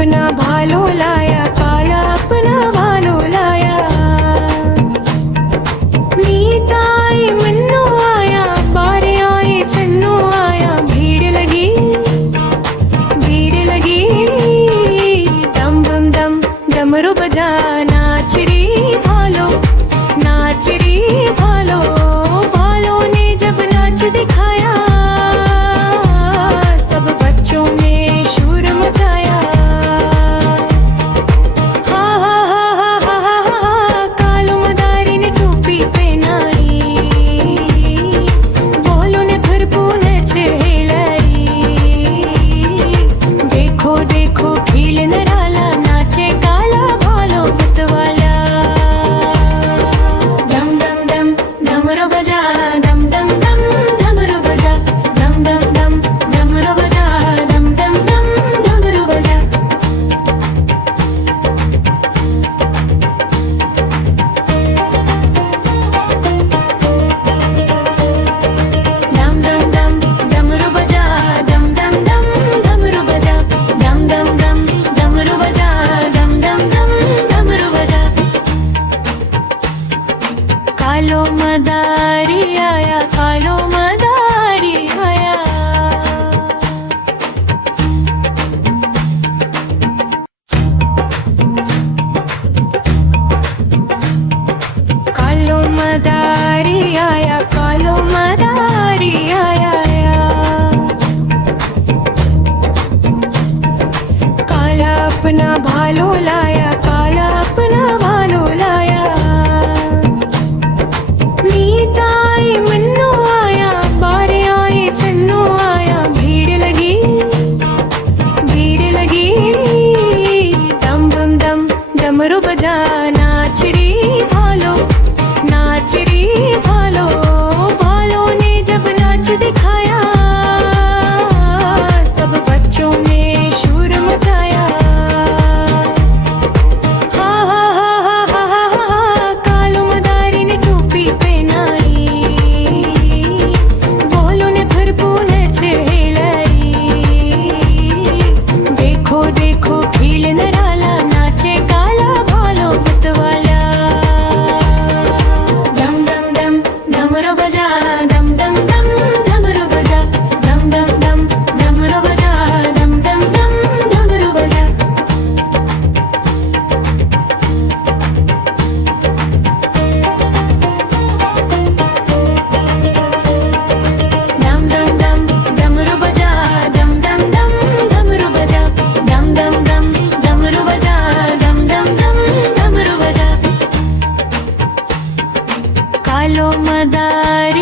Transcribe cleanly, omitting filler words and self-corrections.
अपना भालो लाया, काला अपना भालो लाया। नीत आई मन्नू आया, बारे आए चन्नू आया। भीड़ लगी दम बम दम डमरू बजा। नाच री भालो, नाच री भालो। भालो ने जब नाच दिखाया, सब बच्चों ने शोर मचाया। हा हा हा हा हा हा हा, कालो मदारी ने टोपी पहनाई। बोलो ने भरपूर नच हिलाई। देखो देखो खेल निराला, नाचे काला भालो मतवाला। दम दम दम डमरू बजा, दम दम दम डमरू बजा। दम दम दम डमरू बजा, दम दम दम डमरू बजा। दम दम दम डमरू बजा, दम दम दम डमरू बजा। दम दम दम डमरू बजा, दम दम दम डमरू बजा। कालो मदारी आया, कालो मदारी आया। कालो मदारी आया, कालो मदारी आया। काला अपना भालो लाया, काला अपना भालो लाया। नीत आई मन्नू आया, बारे आए चन्नू आया। भीड़ लगी दम बम दम डमरू बजा। नाच री भालो, नाच री भालो। भालो ने जब नाच दिखाया, सब बच्चों ने शोर मचाया। हा हा हा हा हा हा हा, कालो मदारी ने टोपी पहनाई। बोलो ने भरपूर नच हिलाई। देखो देखो खेल निराला, नाचे काला भालो मतवाला। दम दम दम डमरू बजा, दम दम दम डमरू बजा। दम दम दम डमरू बजा, दम दम दम डमरू बजा। दम दम दम डमरू बजा, दम दम दम डमरू बजा। दम दम दम डमरू बजा, दम दम दम डमरू बजा। कालो मदारी